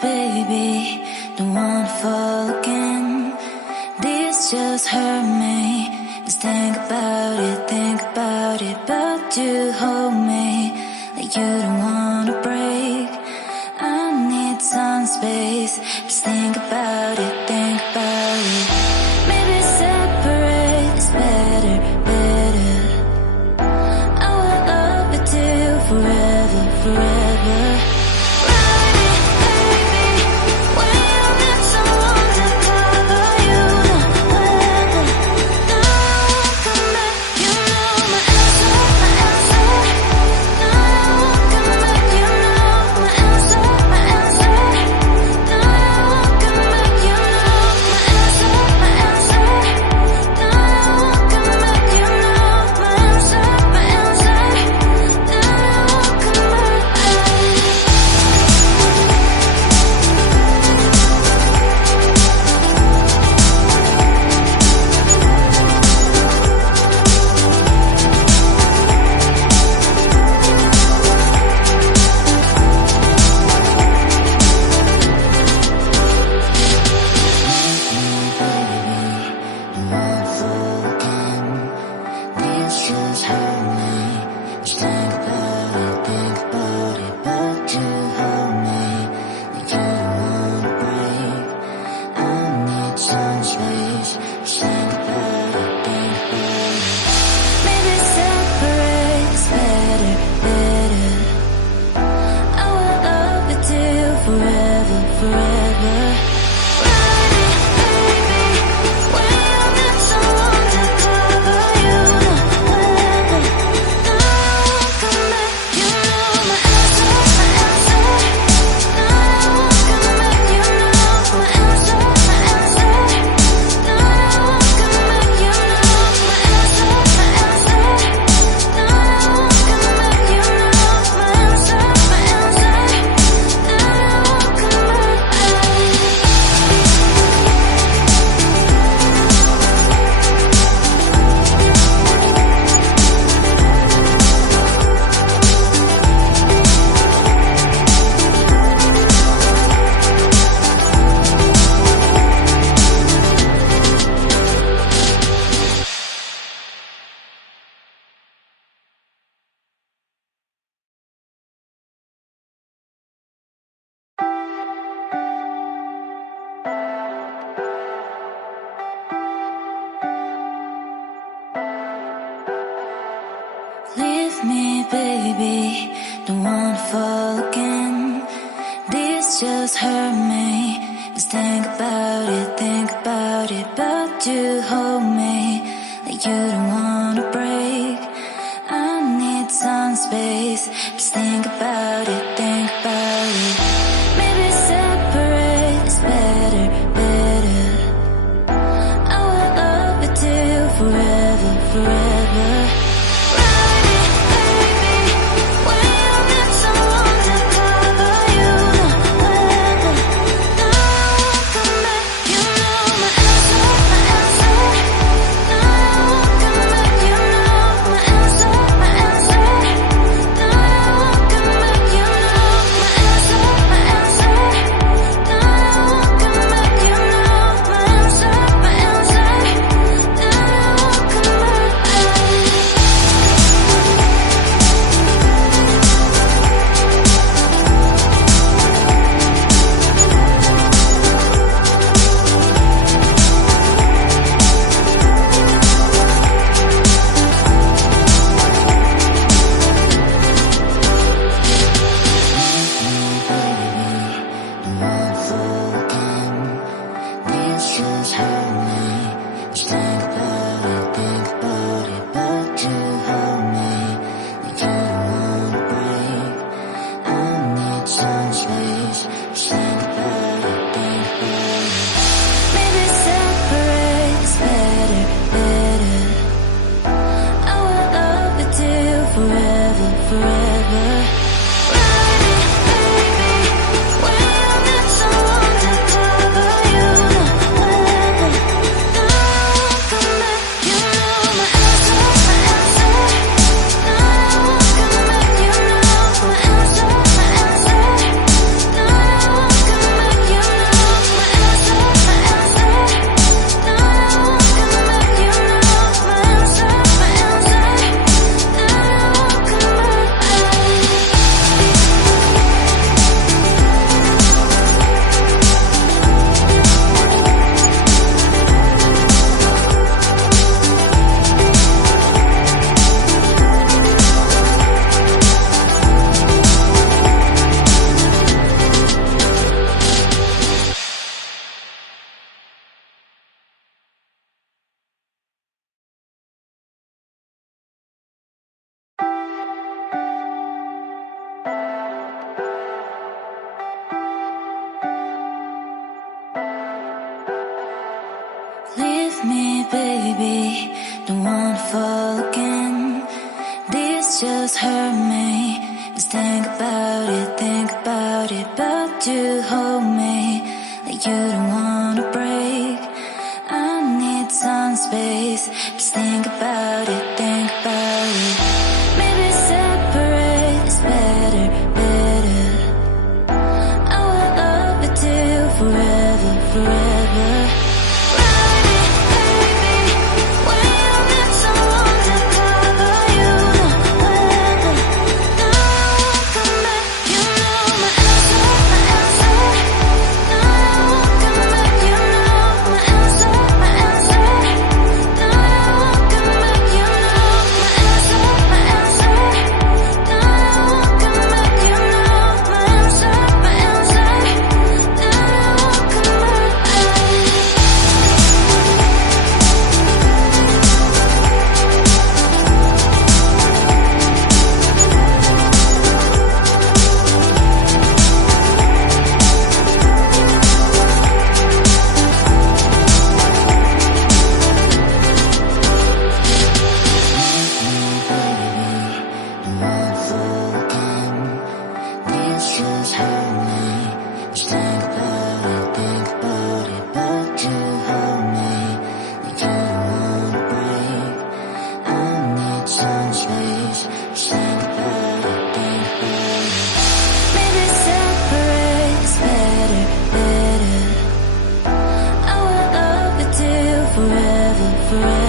baby, don't wanna fall again. This just hurt me. Just think about it, but you hold me like you don't wanna break. I need some space. Just think about it, maybe separate is better, better. I will love you till forever, forever. Leave me, baby, don't wanna fall again. This just hurt me. Just think about it, but you hold me like you don't wanna break. I need some space. Just think about it, maybe separate is better, better. I will love you till forever, forever. me, baby, don't wanna fall again. This just hurt me. Just think about it, but you hold me like you don't wanna break. I need some space. Just think about it, maybe separate is better, better. I will love you till forever, forever. Forever, forever.